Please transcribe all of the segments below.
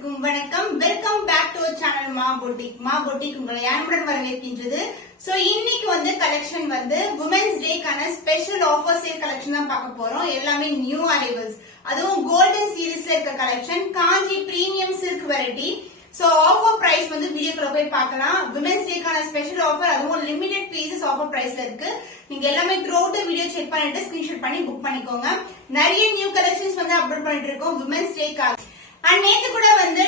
அனைவருக்கும் வணக்கம். Welcome back to channel Maa boutique உங்களை அன்புடன் வரவேற்கின்றது. சோ இன்னைக்கு கலெக்ஷன் உமன்ஸ் டேக்கான ஸ்பெஷல் ஆஃபர் சேல் கலெக்ஷன் தான் பார்க்க போறோம். எல்லாமே நியூ அரைவல்ஸ், அதுவும் கோல்டன் சீரீஸ்ல இருக்க collection, Kanchi premium silk variety. So offer price வீடியோக்குள்ள போய் பார்க்கலாம். விமென்ஸ் டேக்கான ஸ்பெஷல் ஆஃபர், அதுவும் லிமிடெட் பீசஸ் ஆஃபர் பிரைஸ்ல இருக்கு. நீங்க எல்லாமே த்ரூ அவுட் வீடியோ செக் பண்ணிட்டு ஸ்கிரீன்ஷாட் பண்ணி புக் பண்ணிக்கோங்க. நிறைய நியூ கலெக்ஷன்ஸ் அப்லோட் பண்ணிட்டு இருக்கோம் விமென்ஸ் டேக்காக. அண்ட் நேத்து கூட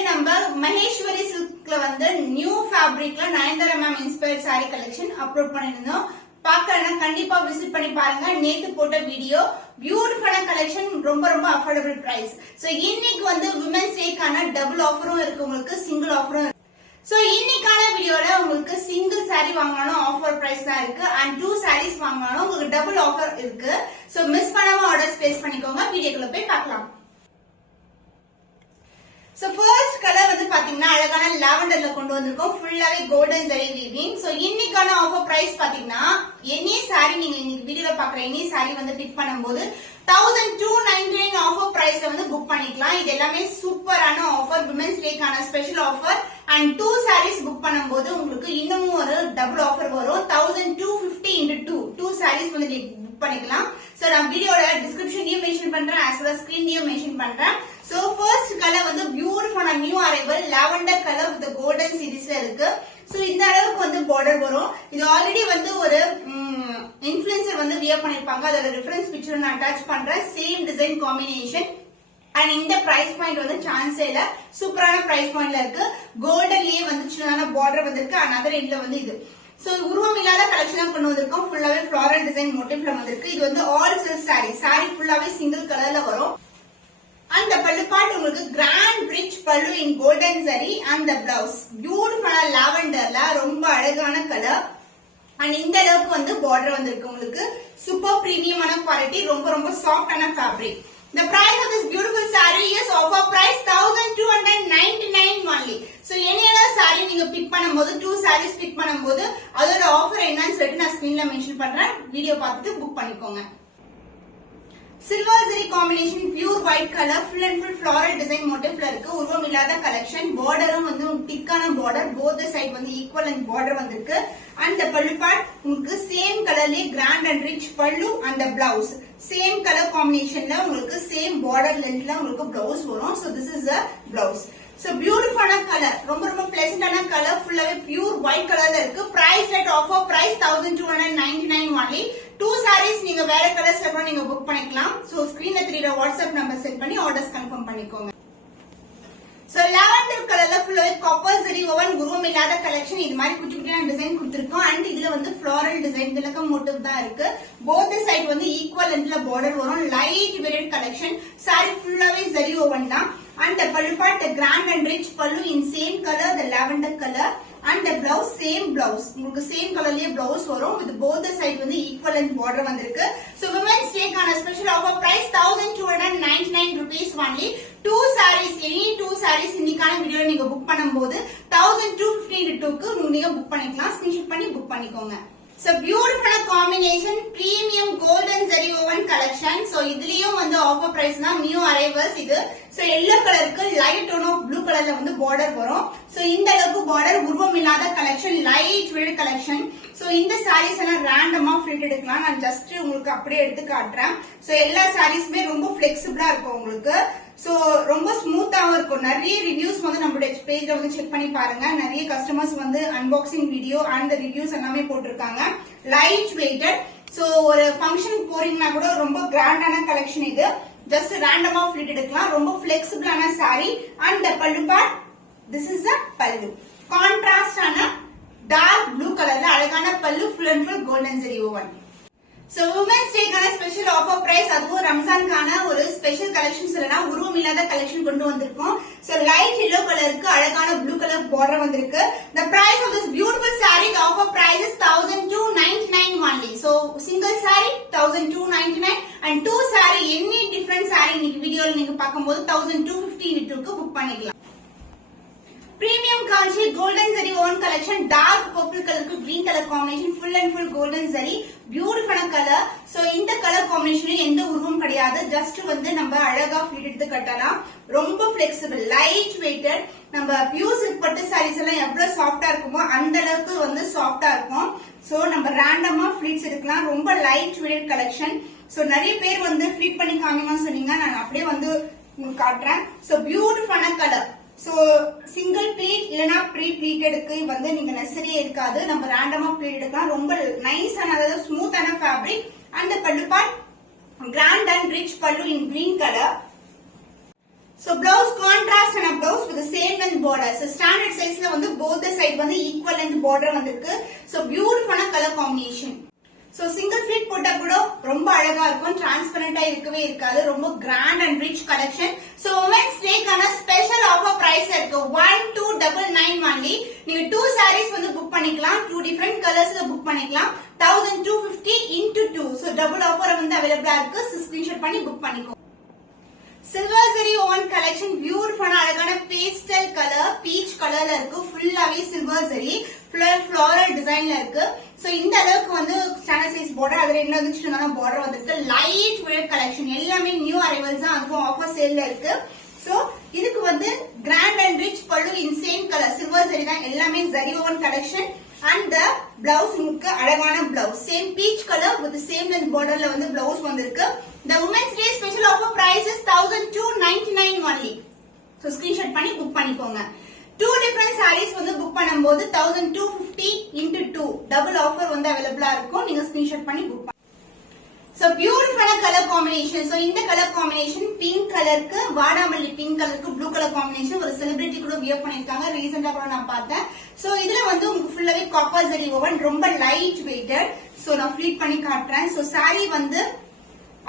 நம்ம மகேஸ்வரி சில்க்ல நியூ ஃபேப்ரிக்ல Nayanthara ma'am inspired sari collection upload பண்ணிருந்தோம். பாக்கறனா கண்டிப்பா விசிட் பண்ணி பாருங்க. நேத்து போட்ட வீடியோ பியூட்டிஃபுல்லான கலெக்ஷன், ரொம்ப ரொம்ப அஃபோர்டபிள் பிரைஸ். சோ இன்னைக்கு விமென்ஸ் டேக்கான டபுள் ஆஃபரும் இருக்கு, உங்களுக்கு சிங்கிள் ஆஃபரும் இருக்கு. சோ இன்னைக்கான வீடியோல உங்களுக்கு சிங்கிள் சாரி வாங்கினாலும் ஆஃபர் பிரைஸ் தான் இருக்கு, அண்ட் 2 சாரீஸ் வாங்கினாலும் உங்களுக்கு டபுள் ஆஃபர் இருக்கு. சோ மிஸ் பண்ணாம ஆர்டர்ஸ் பிளேஸ் பண்ணிக்கோங்க. வீடியோக்குள்ள போய் பார்க்கலாம். சோ ஃபர்ஸ்ட் கலர் பாத்தீங்கன்னா அழகான லாவெண்டர்ல கொண்டு வந்திருக்கோம். ஃபுல்லாவே கோல்டன் ஜரி வீவிங். சோ இன்னைக்கான ஆஃபர் பிரைஸ் பாத்தீங்கன்னா எனி சாரி, நீங்க இன்னைக்கு வீடியோல பாக்குற எனி சாரி பிக் பண்ணும்போது 1299 ஆஃபர் பிரைஸ்ல புக் பண்ணிக்கலாம். இது எல்லாமே சூப்பரான ஆஃபர், விமென்ஸ் டேக்கான special offer. And 2 saris book பண்ணும்போது உங்களுக்கு இன்னமும் ஒரு டபுள் ஆஃபர் வரும். 1250 into 2 சாரீஸ் புக் பண்ணிக்கலாம். சோ நான் வீடியோட டிஸ்கிரிப்ஷன்லயும் மென்ஷன் பண்றேன், as well as ஸ்கிரீன்லயும் மென்ஷன் பண்றேன். சோ ஃபர்ஸ்ட் கலர் பியூட்டிஃபுல்லான new arrival lavender colour with golden சீரீஸ்ல இருக்கு. சோ இந்த அளவுக்கு பார்டர் வரும். இது ஆல்ரெடி ஒரு இன்ஃப்ளூயன்சர் வியர் பண்ணிருப்பாங்க. அதோட ரெஃபரன்ஸ் பிக்சர் நான் அட்டாச் பண்றேன். Same design combination. அண்ட் இந்த பிரைஸ் பாயிண்ட் சான்ஸே இல்ல, சூப்பரான பிரைஸ் பாயிண்ட்ல இருக்கு. கோல்டன்லயே சின்னதான பார்டர் வந்திருக்கு. அனதர் எண்ட்ல இது. சோ உருவம் இல்லாத கலெக்ஷன் கொண்டு வந்திருக்கோம். ஃபுல்லாவே ஃபிளாரல் டிசைன் மோட்டிவ்ல வந்திருக்கு. இது ஆல் சில்க் சாரி. சாரி ஃபுல்லாவே சிங்கிள் கலர்ல வரும். அந்த பல்லு பார்ட் உங்களுக்கு கிராண்ட் ரிச் பல்லு இன் கோல்டன் சரி. அந்த பிளவுஸ் பியூட்டிஃபுல்லான லாவெண்டர்ல ரொம்ப அழகான கலர். அண்ட் இந்த அளவுக்கு பார்டர் வந்திருக்கு. உங்களுக்கு சூப்பர் பிரீமியமான குவாலிட்டி, ரொம்ப ரொம்ப சாஃப்டான fabric. The price of this beautiful saree is offer price 1299 only. So any other saree நீங்க பிக் பண்ணும்போது 2 sarees பிக் பண்ணும்போது அதோட ஆஃபர் என்னன்னு சொல்லிட்டு நான் ஸ்கிரீன்ல மென்ஷன் பண்றேன். வீடியோ பார்த்துட்டு புக் பண்ணிக்கோங்க. Silver zari combination, pure white colour, full and full floral design மோட்டிவ்ல இருக்கு. உருவம் இல்லாத கலெக்ஷன். பார்டரும் திக்கான border, both side equal and border வந்திருக்கு. அந்த பல்லு பார்ட் உங்களுக்கு சேம் கலர்லயே கிராண்ட் அண்ட் ரிச் பல்லு. அந்த பிளவுஸ் சேம் கலர் காம்பினேஷன்ல உங்களுக்கு சேம் பார்டர் லென்த்ல உங்களுக்கு பிளவுஸ் வரும். So this is the blouse. So பியூட்டிஃபுல்லான கலர், ரொம்ப ரொம்ப பிளசண்டான கலர், ஃபுல்லாவே பியூர் ஒயிட் கலர்ல இருக்கு. Price rate offer price 1299 only. 2 sarees நீங்க வேற கலர்ஸ்ல கூட நீங்க புக் பண்ணிக்கலாம். சோ ஸ்கிரீன்ல தெரியுற வாட்ஸ்அப் நம்பர் சென்ட் பண்ணி ஆர்டர்ஸ் கன்ஃபார்ம் பண்ணிக்கோங்க. சோ லாவெண்டர் கலர்ல ஃபுல்லாவே காப்பர் ஜரி ஓவன் உருவம் இல்லாத கலெக்ஷன். இது மாதிரி குட்டி குட்டியான டிசைன் கொடுத்திருக்கோம். அண்ட் இதுல ஃபிளாரல் டிசைன் திலகம் மோட்டிவ் தான் இருக்கு. போத் சைடு ஈக்குவல் லென்த்ல பார்டர் வரும். Light weight collection. சாரி ஃபுல்லாவே ஜரி ஓவன் தான். And the pallu part, the grand and rich pallu in same color, the lavender color. And the blouse, same blouse. உங்களுக்கு same colorலயே blouse வரும். with both the side equal and border வந்திருக்கு. So women's day கான special offer price 1299 rupees only. 2 sarees, any 2 sarees இன்னைக்கான வீடியோல நீங்க book பண்ணும்போது 1250 நீங்க book பண்ணிக்கலாம். ஸ்கிரீன்ஷாட் பண்ணி புக் பண்ணிக்கோங்க. So beautiful combination, premium golden zari woven collection. So இதுலயும் offer price na new arrivals இது. So yellow கலருக்கு light tone of blue கலர்ல border வரும். So இந்த அளவுக்கு border உருவம் இல்லாத collection, light weight collection. So இந்த sarees எல்லாம் randomமா ஃபிட் எடுக்கலாம். நான் just உங்களுக்கு அப்படியே எடுத்து காட்டுறேன். So எல்லா sareesமே ரொம்ப flexible இருக்கும் உங்களுக்கு. சோ ரொம்ப ஸ்மூத்தாவும் இருக்கும். நிறைய ரிவ்யூஸ் நம்மளுடைய பேஜ்ல செக் பண்ணி பாருங்க. நிறைய customers unboxing video and reviews எல்லாமே போட்டிருக்காங்க. Light weighted. சோ ஒரு ஃபங்க்ஷன் போறீங்கன்னா கூட ரொம்ப கிராண்டான கலெக்ஷன் இது. ஜஸ்ட் ரேண்டமா ஃபிட் எடுக்கலாம். ரொம்ப பிளெக்சிபிளான சாரி. அண்ட் பல்லு part, this is the pallu. கான்ட்ராஸ்டான டார்க் ப்ளூ கலர்ல அழகான pallu, full and full golden zari woven. So women's day கான ஸ்பெஷல் ஆஃபர் பிரைஸ், அதுவும் ரம்ஜான் கான ஒரு ஸ்பெஷல் கலெக்ஷன் சொல்லலாம். உருவம் இல்லாத கலெக்ஷன் கொண்டு வந்திருக்கோம். So light yellow கலருக்கு அழகான ப்ளூ கலர் பார்டர் வந்திருக்கு. The price of this beautiful saree, the offer price is 1299 only. So single saree 1299 and 2 saree, any different saree இன்னைக்கு வீடியோல நீங்க பாக்கும்போது 1250 க்கு புக் பண்ணிக்கலாம். Premium Kanchi golden zari woven collection dark purple கலருக்கு green colour combination full and full golden zari பியூட்டிஃபுல்லான colour. So இந்த colour காம்பினேஷன்ல எந்த உருவம் கிடையாது, ஜஸ்ட் வந்து நம்ம அழகா ஃபிட் எடுத்து கட்டலாம். ரொம்ப பிளெக்சிபிள் லைட் வெயிட்டட். நம்ம பியூர் சில்க் பட்டு சாரீஸ் எல்லாம் எவ்வளவு சாஃப்டா இருக்குமோ அந்த அளவுக்கு வந்து சாஃப்டா இருக்கும். சோ நம்ம ரேண்டமா ஃபிளிட்ஸ் எடுக்கலாம். ரொம்ப லைட் வெயிட் கலெக்ஷன். சோ நிறைய பேர் வந்து ஃபிட் பண்ணி காமிங்கன்னு சொன்னீங்க, நான் அப்படியே வந்து உங்களுக்கு காட்டுறேன். சோ பியூட்டிஃபுல்லான கலர். சோ சிங்கிள் ப்ளீட் இல்லனா ப்ரீ ப்ளீட்டடுக்கு வந்து நீங்க நெசரியே இருக்காது, நம்ம ரேண்டமா ப்ளீட் எடுக்கலாம். ரொம்ப நைஸான அதாவது ஸ்மூத்தான ஃபேப்ரிக். அந்த பல்லு பார்ட் கிராண்ட் அண்ட் ரிச் பல்லு இன் green colour. So blouse contrast and a blouse with the same length border. So standard size la வந்து both the side வந்து equal length border வந்திருக்கு. So beautiful color combination. So single feet போட்டா கூட ரொம்ப அழகா இருக்கும், டிரான்ஸ்பரண்டா இருக்கவே இருக்காது. ரொம்ப grand and rich collection. So women's டேக்கான ஸ்பெஷல் ஆஃபர் பிரைஸ் இருக்கு 1299 only. நீங்க 2 sarees வந்து புக் பண்ணிக்கலாம், 2 different கலர்ஸ்ல புக் பண்ணிக்கலாம். 1250 into 2. So double offer வந்து அவைலபிளா இருக்கு. ஸ்கிரீன்ஷாட் பண்ணி புக் பண்ணிக்கோ. சில்வர் ஜரி ஓன் கலெக்ஷன் பியூட்டிஃபுல்லான அழகான பேஸ்டல் கலர் பீச் கலர்ல இருக்கு. ஃபுல்லாவே சில்வர் ஜரி ஃப்ளோரல் டிசைன்ல இருக்கு. சோ இந்த அளவுக்கு வந்து ஸ்டாண்டர்ட் சைஸ் பார்டர், அதுல என்ன வந்துச்சுன்னா பார்டர் வந்திருக்கு. லைட் வெயிட் கலெக்ஷன் எல்லாமே நியூ அரைவல்ஸ் தான், அதுவும் ஆஃபர் சேல்ல இருக்கு. சோ இதுக்கு வந்து கிராண்ட் அண்ட் ரிச் பல்லு in same colour silver zari தான், எல்லாமே zari woven collection. And blouse உங்களுக்கு அழகான blouse same peach colour with same length பார்டர்ல வந்து பிளவுஸ் வந்திருக்கு. The women's day special offer price is 1299 only. So screenshot பண்ணி புக் பண்ணிக்கோங்க. 2 different sarees வந்து புக் பண்ணும்போது 1250 into 2 double offer வந்து அவைலபிளா இருக்கும். நீங்க screenshot பண்ணி புக் பண்ணி. So beautiful color combination. So இந்த color combination pink கலருக்கு வாடாமல்லி பிங்க் கலருக்கு ப்ளூ கலர் காம்பினேஷன் ஒரு செலிபிரிட்டி கூட வியர் பண்ணிருக்காங்க, ரீசெண்டா கூட நான் பார்த்தேன். சோ இதுல வந்து உங்களுக்கு ஃபுல்லாவே காப்பர் ஜரி ஓவன், ரொம்ப லைட் வெயிட்டட். சோ நான் ஃபிளிட் பண்ணி காட்டுறேன். சோ saree வந்து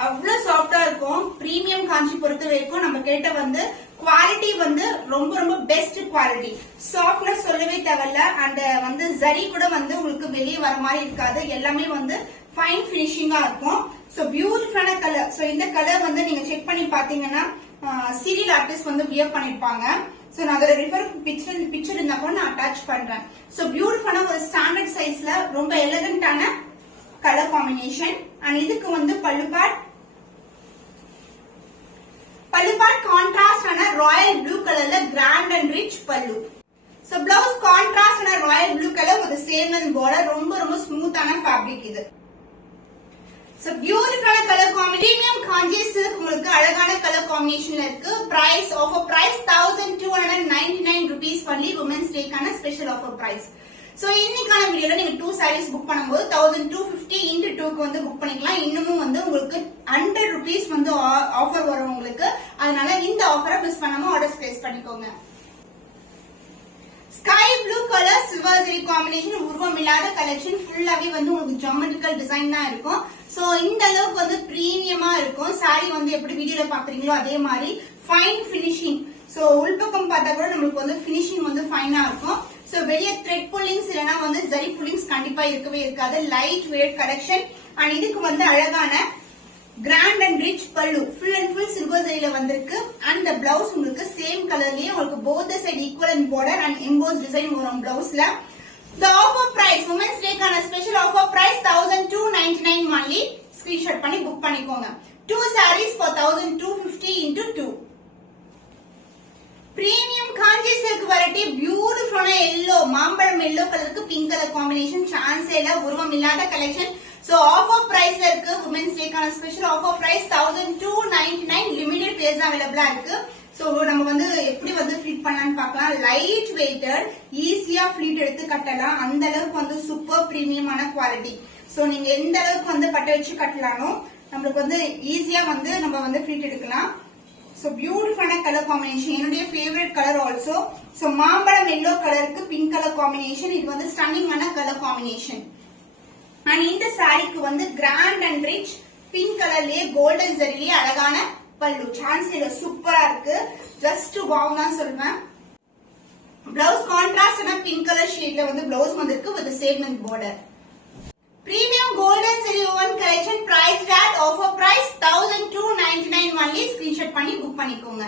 அவ்வளவு சாஃப்டா இருக்கும். பிரீமியம் காஞ்சி பொறுத்த வரைக்கும் நம்ம கேட்ட வந்து குவாலிட்டி வந்து ரொம்ப ரொம்ப பெஸ்ட் குவாலிட்டி. சாஃப்ட்னஸ் சொல்லவே தேவையில்ல. அண்ட் வந்து ஜரி கூட வந்து உங்களுக்கு வெளியே வர மாதிரி இருக்காது, எல்லாமே வந்து ஃபைன் பினிஷிங்கா இருக்கும். சோ பியூட்டிஃபுல்லான கலர். சோ இந்த கலர் வந்து நீங்க செக் பண்ணி பாத்தீங்கன்னா சீரியல் ஆர்டிஸ்ட் வந்து வியர் பண்ணிருப்பாங்க. சோ நான் அதோட ரிஃபர் பிக்சர் இருந்தா கூட நான் அட்டாச் பண்றேன். சோ பியூட்டிஃபுல்லான ஒரு ஸ்டாண்டர்ட் சைஸ்ல ரொம்ப எலிகண்டான கலர் காம்பினேஷன். அண்ட் இதுக்கு வந்து பல்லு பார்ட் கான்ட்ராஸ்ட் ஆன ராயல் ப்ளூ கலர்ல கிராண்ட் அண்ட் ரிச் பல்லு. சோ பிளவுஸ் கான்ட்ராஸ்ட் ஆன royal blue colour with same length border. ரொம்ப ரொம்ப ஸ்மூத்தான ஃபேப்ரிக் இது. சோ பியூட்டிஃபுல்லான colour combination. Premium Kanchi silk உங்களுக்கு அழகான கலர் காம்பினேஷன்ல இருக்கு. Price offer price 1299 rupees only. women's டேக்கான ஸ்பெஷல் ஆஃபர் பிரைஸ். சோ இன்னைக்கான வீடியோல நீங்க 2 sarees புக் பண்ணும்போது 1250 into 2க்கு வந்து புக் பண்ணிக்கலாம். இன்னமும் வந்து உங்களுக்கு 100 rupees வந்து ஆஃபர் வரும் உங்களுக்கு. அதனால இந்த ஆஃபரை மிஸ் பண்ணாம ஆர்டர்ஸ் பிளேஸ் பண்ணிக்கோங்க. Sky blue colour silver zari combination உருவம் இல்லாத கலெக்ஷன். ஃபுல்லாவே வந்து உங்களுக்கு ஜியோமெட்ரிக்கல் டிசைன் தான் இருக்கும். சோ இந்த அளவுக்கு வந்து பிரீமியமா இருக்கும். சாரி வந்து எப்படி வீடியோல பாக்குறீங்களோ அதே மாதிரி ஃபைன் பினிஷிங். சோ உள்பக்கம் பார்த்தா கூட நம்மளுக்கு வந்து பினிஷிங் வந்து ஃபைனா இருக்கும். சோ வெளிய த்ரெட் புல்லிங்ஸ் இல்லனா வந்து ஜரி புல்லிங்ஸ் கண்டிப்பா இருக்கவே இருக்காது. Light weight collection. அண்ட் இதுக்கு வந்து அழகான கிராண்ட் அண்ட் ரிச் பல்லு ஃபுல் அண்ட் ஃபுல் சில்வர் ஜரியில வந்திருக்கு. அண்ட் பிளவுஸ் உங்களுக்கு சேம் கலர்லயே உங்களுக்கு both the side equal and border and embossed design வரும் பிளவுஸ்ல. The offer price women's டேக்கான special offer price 1299 only. Screenshot பண்ணி புக் பண்ணிக்கோங்க. 2 sarees for 1250 into 2. Premium Kanchi silk variety பியூட்டிஃபுல்லான எல்லோ மாம்பழம் எல்லோ கலருக்கு பிங்க் கலர் காம்பினேஷன். சான்ஸே இல்ல, உருவம் இல்லாத கலெக்ஷன். சோ ஆஃபர் பிரைஸ்ல இருக்கு. women's டேக்கான special offer price 1299. Limited pairs அவைலபிளா இருக்கு. சோ நம்ம வந்து எப்படி வந்து ஃபிட் பண்ணலாம்னு பார்க்கலாம். லைட் வெயிட்டட், ஈஸியா ஃபிட் எடுத்து கட்டலாம். அந்த அளவுக்கு வந்து சூப்பர் பிரீமியமான குவாலிட்டி. சோ நீங்க எந்த அளவுக்கு வந்து பட்ட வச்சு கட்டலானோ நம்மளுக்கு வந்து ஈஸியா வந்து நம்ம வந்து ஃபிட் எடுக்கலாம். So beautiful color combination. என்னுடைய favorite color also. So மாம்பழம் yellow கலருக்கு pink color combination. இது வந்து stunning ஆன color combination. And இந்த சாரிக்கு வந்து grand and rich pink கலர்லயே golden ஜரியிலே அழகான பல்லு. சான்ஸ்ல சூப்பரா இருக்கு. Just wow தான் சொல்வேன். Blouse contrast ஆன pink color shadeல வந்து blouse வந்திருக்கு with the same length border. Premium golden zari woven collection price at offer price 1299 only. Screenshot பண்ணி புக் பண்ணிக்கோங்க.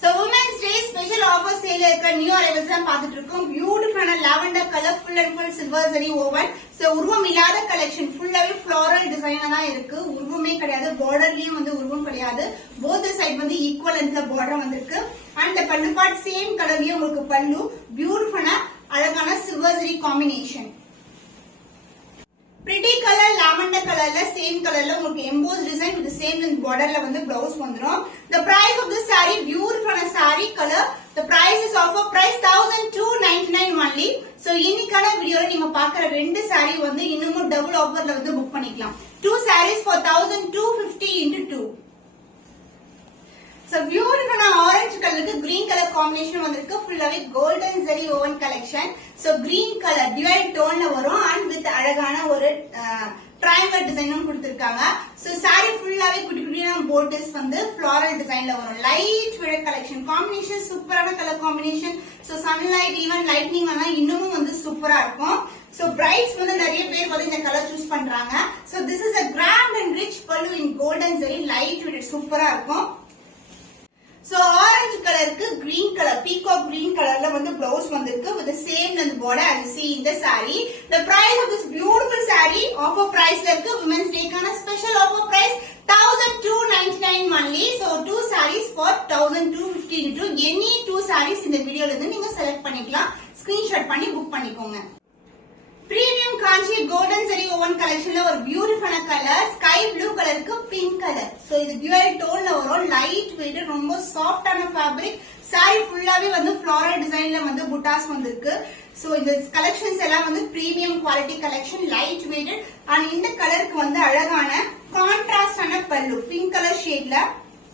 So women's day special offer சேல்ல இருக்க நியூ அரைவல்ஸ் தான் பார்த்துட்டு இருக்கோம். பியூட்டிஃபுல்லான lavender colour full and full silver zari woven. So உருவம் இல்லாத கலெக்ஷன், ஃபுல்லாவே ஃப்ளோரல் டிசைனா தான் இருக்கு. உருவமே கிடையாது, பார்டர்லயும் வந்து உருவம் கிடையாது. போத் சைடு வந்து ஈக்குவல் லென்த்ல பார்டர் வந்திருக்கு. அண்ட் பல்லு பார்ட் சேம் கலர்லயே உங்களுக்கு பல்லு. பியூட்டிஃபுல்லான அழகான silver zari combination. Pretty colour lavender கலர்ல சேம் கலர்ல உங்களுக்கு emboss design with same length பார்டர்ல வந்து பிளவுஸ் வந்துரும். The price of this saree, beautiful saree color. The price is offer price 1299 only. So இன்னைக்கான வீடியோல நீங்க பார்க்குற ரெண்டு saree வந்து இன்னமும் டபுள் ஆஃபர்ல வந்து புக் பண்ணிக்கலாம். 2 sarees for 1250 into 2. So beautiful orange color க்கு green color combination வந்திருக்கு. ஃபுல்லாவே golden zari woven collection. So green color dual tone ல வரும் and with அழகான ஒரு triangle டிசைனும் கொடுத்திருக்காங்க. So saree ஃபுல்லாவே குட்டி குட்டியான borderஸ் வந்து floral டிசைன்ல வரும். லைட் weight collection combination, சூப்பரான colour combination. So sunlight even lightning ஆனா இன்னமும் வந்து சூப்பரா இருக்கும். So brides வந்து நிறைய பேர் வந்து இந்த கலர் சூஸ் பண்றாங்க. So this is a grand and rich pallu in golden zari, light weight சூப்பரா இருக்கும். So orange கலருக்கு green color, peacock green colorல வந்து blouse வந்திருக்கு with the same length border as you see in the saree. The price of this beautiful saree offer priceல இருக்கு. Women's Day கான special offer price 1299 only. So 2 sarees for 1250 into any 2 sarees இந்த வீடியோல இருந்து நீங்க select பண்ணிக்கலாம். Screenshot பண்ணி book பண்ணிக்கோங்க. Premium Kanchi golden zari oven கலெக்ஷன்ல ஒரு பியூட்டிஃபுல்லான கலர் ஸ்கை ப்ளூ கலருக்கு பிங்க் கலர். சோ இது டியூவல் டோன்ல வரும். லைட் வெயிட், ரொம்ப சாஃப்டான ஃபேப்ரிக். சாரி ஃபுல்லாவே வந்து ஃப்ளோரல் டிசைன்ல வந்து புட்டாஸ் வந்திருக்கு. சோ இந்த கலெக்ஷன்ஸ் எல்லாம் வந்து premium quality collection, light weight. And இந்த கலருக்கு வந்து அழகான கான்ட்ராஸ்டான பல்லு பிங்க் கலர் ஷேட்ல.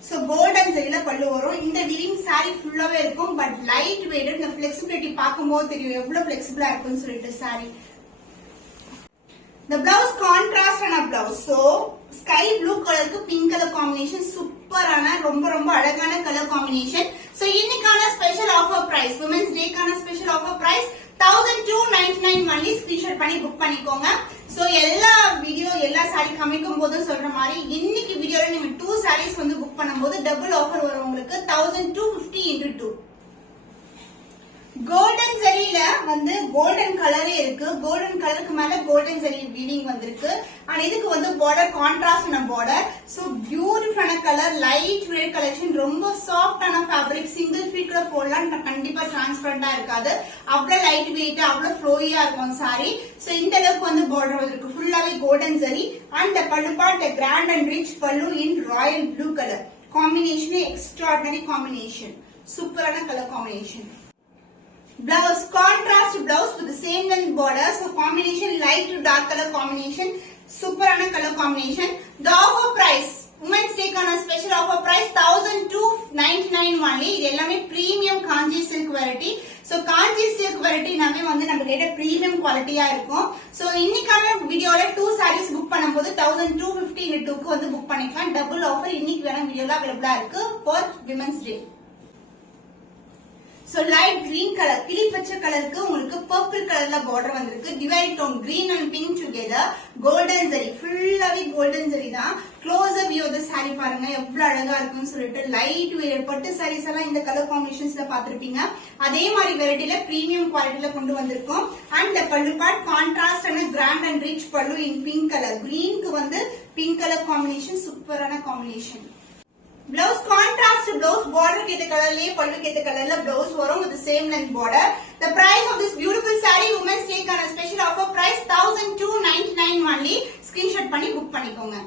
சோ கோல்டன் ஜரில பல்லு வரும். இந்த வீவிங் சாரி ஃபுல்லாவே இருக்கும். பட் லைட் வெயிட், இந்த ஃபிளெக்சிபிலிட்டி பார்க்கும்போது தெரியும் எவ்வளவு ஃபிளெக்சிபிளா இருக்குன்னு சொல்லிட்டு சாரி. The blouse contrast ஆன blouse. So sky blue color க்கு pink color combination சூப்பரான ரொம்ப ரொம்ப அழகான கலர் காம்பினேஷன். So இன்னைக்கான special offer price, Women's Day கான special offer price 1299 only. Screenshot பண்ணி புக் பண்ணிக்கோங்க. So எல்லா வீடியோ எல்லா சாரி காமிக்கும் போது சொல்ற மாதிரி இன்னைக்கு வீடியோல நீங்க 2 sarees வந்து புக் பண்ணும்போது டபுள் ஆஃபர் வரும் உங்களுக்கு 1250 into 2. கோல்டன் ஜரியில வந்து கோல்டன் கலரே இருக்கு. கோல்டன் கலருக்கு மேல கோல்டன் ஜரி வீவிங் வந்திருக்கு. அண்ட் இதுக்கு வந்து பார்டர் கான்ட்ராஸ்டான பார்டர். சோ பியூட்டிஃபுல்லான கலர், லைட் வெயிட் கலெக்ஷன், ரொம்ப சாஃப்டான ஃபேப்ரிக். சிங்கிள் ஃபீட் கூட போடலாம், கண்டிப்பா டிரான்ஸ்பரண்டா இருக்காது. அவ்வளவு லைட் வெயிட், அவ்வளவு ஃப்ளோயியா இருக்கும் சாரி. சோ இந்த அளவுக்கு வந்து பார்டர் வந்திருக்கு. ஃபுல்லாவே கோல்டன் ஜரி. அண்ட் பல்லு பார்ட் கிராண்ட் அண்ட் ரிச் பல்லு in royal blue colour combination. Extraordinary combination, சூப்பரான colour combination. Blouse contrast blouse with the same length border. So combination light to dark color combination, சூப்பரான colour combination. The offer price, Women's Day கான special offer price 1299 only. இது எல்லாமே premium Kanchi silk variety. So காஞ்சி silk வெரைட்டினாவே வந்து நம்ம கிட்ட premium குவாலிட்டியா இருக்கும். So இன்னைக்கான வீடியோல 2 sarees புக் பண்ணும்போது 1250 into 2 க்கு வந்து புக் பண்ணிக்கலாம். டபுள் ஆஃபர் இன்னைக்கு வேற வீடியோல அவைலபிளா இருக்கு for Women's Day. So light green color, கிளி பச்சை கலருக்கு உங்களுக்கு purple கலர்ல பார்டர் வந்திருக்கு. டிவைட் tone green and pink together. golden zari, ஃபுல்லாவே golden zari தான். Closer view of the saree பாருங்க எவ்வளவு அழகா இருக்குன்னு சொல்லிட்டு. லைட் வெயிட் பட்டு sarees எல்லாம் இந்த கலர் காம்பினேஷன்ஸ்ல பாத்திருப்பீங்க. அதே மாதிரி வெரைட்டில பிரீமியம் குவாலிட்டில கொண்டு வந்திருக்கோம். அண்ட் பல்லு part contrast and grand and rich பல்லு இன் பிங்க் கலர். கிரீனுக்கு வந்து பிங்க் கலர் காம்பினேஷன், சூப்பரான combination. Blouse contrast blouse, border கேட்ட கலர்லயே பல்லு கேட்ட கலர்ல blouse வரும் with the same length border. The price of this beautiful saree, Women's Day கான special offer price 1299 only. Screenshot பண்ணி புக் பண்ணிக்கோங்க.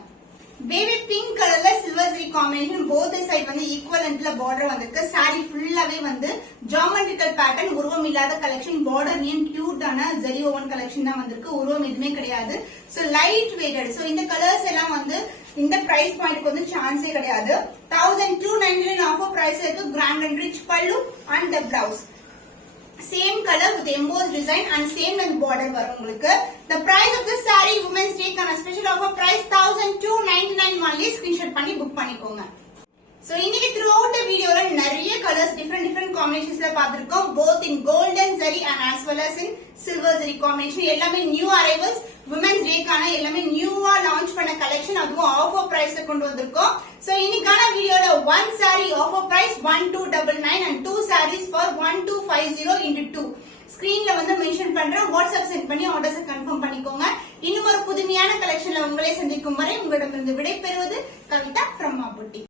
பேபி பிங்க் கலர்ல silver zari combination. Both side வந்து ஈக்குவல் லென்த்ல பார்டர் வந்திருக்கு. சாரி ஃபுல்லாவே வந்து ஜியோமெட்ரிக்கல் பேட்டர்ன், உருவம் இல்லாத கலெக்ஷன். பார்டர்லயும் கியூட்டான ஜரி ஓவன் கலெக்ஷன் தான் வந்திருக்கு. உருவம் எதுவுமே கிடையாது. So light weighted. சோ இந்த கலர்ஸ் எல்லாம் வந்து இந்த பிரைஸ் பாயிண்ட்க்கு வந்து சான்ஸே கிடையாது. 1299 ஆஃபர் பிரைஸ் இருக்கு. Grand and rich pallu and the blouse same colour with EMBOSS design and same length border வரும் உங்களுக்கு. The price of this saree, Women's Day கான special offer price 1299 only. Screenshot பண்ணி புக் பண்ணிக்கோங்க. So இன்னைக்கு throughout the வீடியோல நிறைய colours different காம்பினேஷன்ஸ்ல பாத்திருக்கோம். both in golden zari and as well as in silver zari combination. எல்லாமே நியூ அரைவல்ஸ். Women's Day கான எல்லாமே நியூவா லான்ச் பண்ண கலெக்ஷன். அதுவும் ஆஃபர் பிரைஸ்ல கொண்டு வந்திருக்கோம். சோ இன்னைக்கான வீடியோல one saree offer price 1299 and 2 sarees for 1250 into 2. ஸ்கிரீன்ல வந்து மென்ஷன் பண்றேன், வாட்ஸ்அப் சென்ட் பண்ணி ஆர்டர்ஸ் கன்ஃபார்ம் பண்ணிக்கோங்க. இன்னும் ஒரு புதுமையான கலெக்ஷன்ல உங்களே சந்திக்கும் வரை உங்களிடமிருந்து விடை பெறுவது கவிதா from மாபுட்டி.